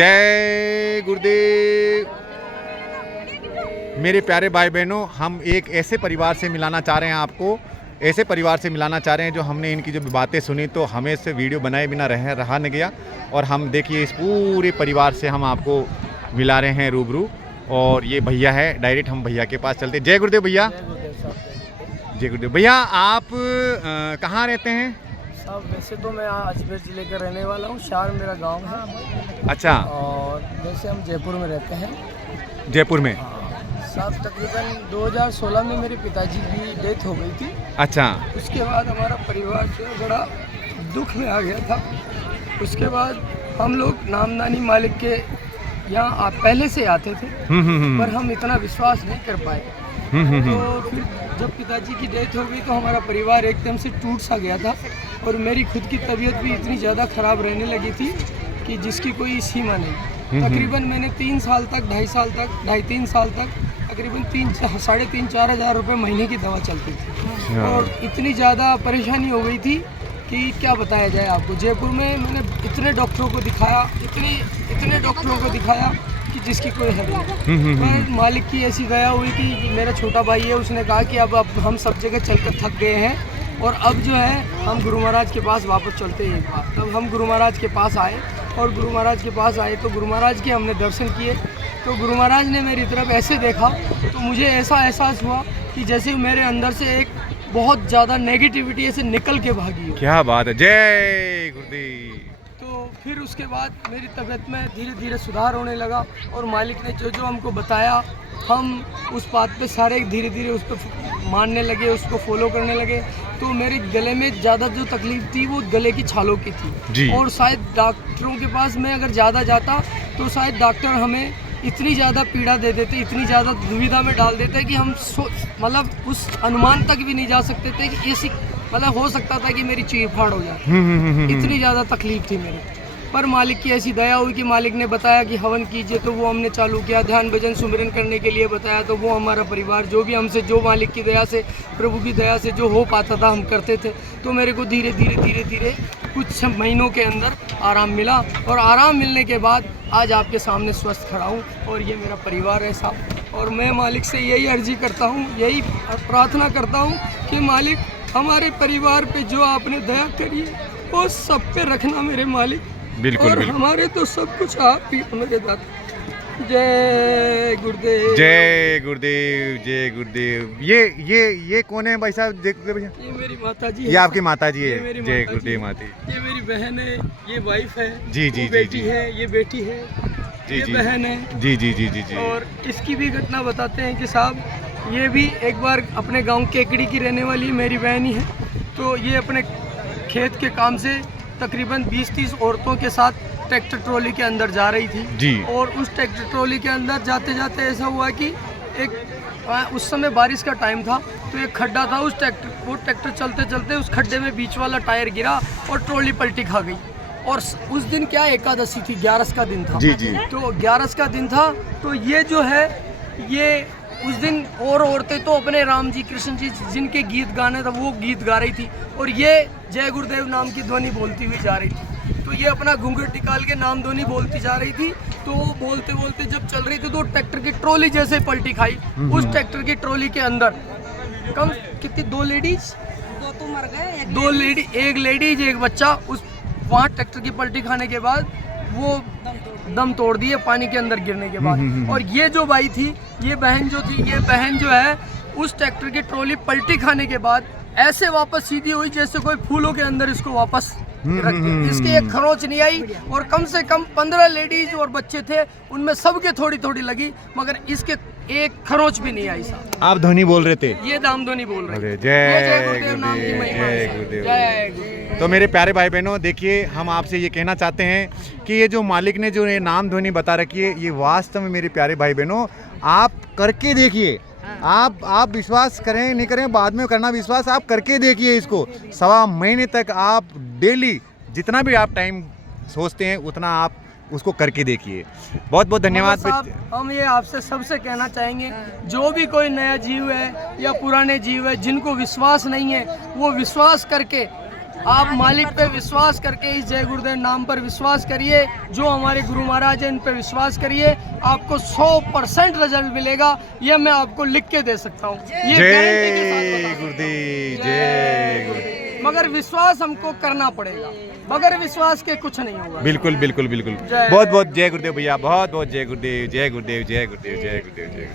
जय गुरुदेव। मेरे प्यारे भाई बहनों, हम एक ऐसे परिवार से मिलाना चाह रहे हैं आपको, ऐसे परिवार से मिलाना चाह रहे हैं जो हमने इनकी जो बातें सुनी तो हमें इससे वीडियो बनाए बिना रहा नहीं गया। और हम देखिए इस पूरे परिवार से हम आपको मिला रहे हैं रूबरू। और ये भैया है, डायरेक्ट हम भैया के पास चलते हैं। जय गुरुदेव भैया। जय गुरुदेव भैया। आप कहाँ रहते हैं? साहब वैसे तो मैं अजमेर ज़िले का रहने वाला हूँ, शार मेरा गांव है। अच्छा। और वैसे हम जयपुर में रहते हैं। जयपुर में? साहब तकरीबन 2016 में मेरे पिताजी की डेथ हो गई थी। अच्छा। उसके बाद हमारा परिवार जो है बड़ा दुख में आ गया था। उसके बाद हम लोग नामदानी मालिक के यहाँ पहले से आते थे, पर हम इतना विश्वास नहीं कर पाए। तो फिर जब पिताजी की डेथ हो गई तो हमारा परिवार एकदम से टूट सा गया था। और मेरी खुद की तबीयत भी इतनी ज़्यादा ख़राब रहने लगी थी कि जिसकी कोई सीमा नहीं। तकरीबन मैंने 3 साल तक, 2.5 साल तक तकरीबन 3,500-4 हज़ार रुपये महीने की दवा चलती थी। और इतनी ज़्यादा परेशानी हो गई थी कि क्या बताया जाए आपको। जयपुर में मैंने इतने डॉक्टरों को दिखाया, इतने डॉक्टरों को दिखाया कि जिसकी कोई हद नहीं। पर मालिक की ऐसी दया हुई कि मेरा छोटा भाई है, उसने कहा कि अब हम सब जगह चलकर थक गए हैं और अब जो है हम गुरु महाराज के पास वापस चलते हैं एक बार। तब हम गुरु महाराज के पास आए और गुरु महाराज के पास आए तो गुरु महाराज के हमने दर्शन किए। तो गुरु महाराज ने मेरी तरफ ऐसे देखा तो मुझे ऐसा एहसास हुआ कि जैसे मेरे अंदर से एक बहुत ज़्यादा नेगेटिविटी ऐसे निकल के भागी हो। क्या बात है। जय गुरुदेव। तो फिर उसके बाद मेरी तबीयत में धीरे धीरे सुधार होने लगा और मालिक ने जो जो हमको बताया हम उस बात पे सारे धीरे धीरे उस पर मानने लगे, उसको फॉलो करने लगे। तो मेरे गले में ज़्यादा जो तकलीफ़ थी वो गले की छालों की थी। और शायद डॉक्टरों के पास मैं अगर ज़्यादा जाता तो शायद डॉक्टर हमें इतनी ज़्यादा पीड़ा दे देते, इतनी ज़्यादा दुविधा में डाल देते कि हम मतलब उस अनुमान तक भी नहीं जा सकते थे कि ऐसी मतलब हो सकता था कि मेरी चीर फाड़ हो जाए। इतनी ज़्यादा तकलीफ थी मेरे। पर मालिक की ऐसी दया हुई कि मालिक ने बताया कि हवन कीजिए, तो वो हमने चालू किया। ध्यान भजन सुमिरन करने के लिए बताया तो वो हमारा परिवार जो भी हमसे, जो मालिक की दया से, प्रभु की दया से जो हो पाता था हम करते थे। तो मेरे को धीरे धीरे कुछ महीनों के अंदर आराम मिला और आराम मिलने के बाद आज आपके सामने स्वस्थ खड़ा हूँ और ये मेरा परिवार है साहब। और मैं मालिक से यही अर्जी करता हूँ, यही प्रार्थना करता हूँ कि मालिक हमारे परिवार पे जो आपने दया करी है वो सब पे रखना मेरे मालिक। बिल्कुल, और बिल्कुल। हमारे तो सब कुछ आप ही मेरे दाता। जय गुरुदेव। जय गुरुदेव। जय गुरुदेव। ये कौन है भाई साहब? जय गुरुदेव भैया। ये मेरी माता जी। ये आपकी माता जी है? जय माता गुरुदेव जी। माता। ये मेरी बहन है, ये वाइफ है। जी जी वो जी बेटी जी। है, ये बेटी है, जी ये जी बहन है। जी जी जी जी जी। और इसकी भी घटना बताते हैं कि साहब ये भी एक बार अपने गांव केकड़ी की रहने वाली मेरी बहन ही है। तो ये अपने खेत के काम से तकरीबन 20-30 औरतों के साथ ट्रैक्टर ट्रॉली के अंदर जा रही थी जी। और उस ट्रैक्टर ट्रॉली के अंदर जाते जाते ऐसा हुआ कि उस समय बारिश का टाइम था तो एक खड्डा था, वो ट्रैक्टर चलते चलते उस खड्डे में बीच वाला टायर गिरा और ट्रॉली पलटी खा गई। और उस दिन क्या एकादशी थी, 11 का दिन था। जी जी। तो 11 का दिन था तो ये जो है ये उस दिन और औरतें तो अपने राम जी, कृष्ण जी जिनके गीत गाने था वो गीत गा रही थी और ये जय गुरुदेव नाम की ध्वनि बोलती हुई जा रही थी। तो ये अपना घूंघट निकाल के नाम ध्वनि बोलती जा रही थी। तो वो बोलते बोलते जब चल रही थी तो ट्रैक्टर की ट्रॉली जैसे पलटी खाई। उस ट्रैक्टर की ट्रॉली के अंदर कम कितनी, 2 लेडीज, 2 तो मर गए, 2 लेडी, एक लेडीज एक बच्चा उस वहाँ ट्रैक्टर की पलटी खाने के बाद वो दम तोड़ दिए पानी के अंदर गिरने के बाद। और ये जो भाई थी, ये बहन जो थी, ये बहन जो है उस ट्रैक्टर की ट्रॉली पलटी खाने के बाद ऐसे वापस सीधी हुई जैसे कोई फूलों के अंदर इसको वापस रख दिया। इसकी एक खरोंच नहीं आई और कम से कम 15 लेडीज और बच्चे थे, उनमें सबके थोड़ी थोड़ी लगी मगर इसके एक खरोंच भी नहीं आई साहब। आप ध्वनि बोल रहे थे? ये दामध्वनि बोल रहे थे। जय गुरुदेव नाम की महिमा है। जय गुरुदेव। जय गुरुदेव। तो मेरे प्यारे भाई बहनों, देखिए हम आपसे ये कहना चाहते हैं कि ये जो मालिक ने जो ये नाम ध्वनि बता रखी है, ये वास्तव में मेरे प्यारे भाई बहनों आप करके देखिए। आप विश्वास करें नहीं करें बाद में करना विश्वास, आप करके देखिए इसको। 1.25 महीने तक आप डेली जितना भी आप टाइम सोचते हैं उतना आप उसको करके देखिए। बहुत बहुत धन्यवाद। साहब हम ये आपसे सबसे कहना चाहेंगे, जो भी कोई नया जीव है या पुराने जीव है जिनको विश्वास नहीं है वो विश्वास करके आप मालिक पे विश्वास करके इस जय गुरुदेव नाम पर विश्वास करिए, जो हमारे गुरु महाराज हैं इन पे विश्वास करिए, आपको 100% रिजल्ट मिलेगा। ये मैं आपको लिख के दे सकता हूँ, ये गारंटी के साथ जय बता गुरुदेव, जय गुरुदेव। मगर विश्वास हमको करना पड़ेगा, बगैर विश्वास के कुछ नहीं होगा। बिल्कुल बिल्कुल बिल्कुल। जय- बहुत बहुत जय गुरुदेव भैया, बहुत बहुत जय गुरुदेव, जय गुरुदेव, जय गुरुदेव, जय गुरुदेव, जय गुरुदेव।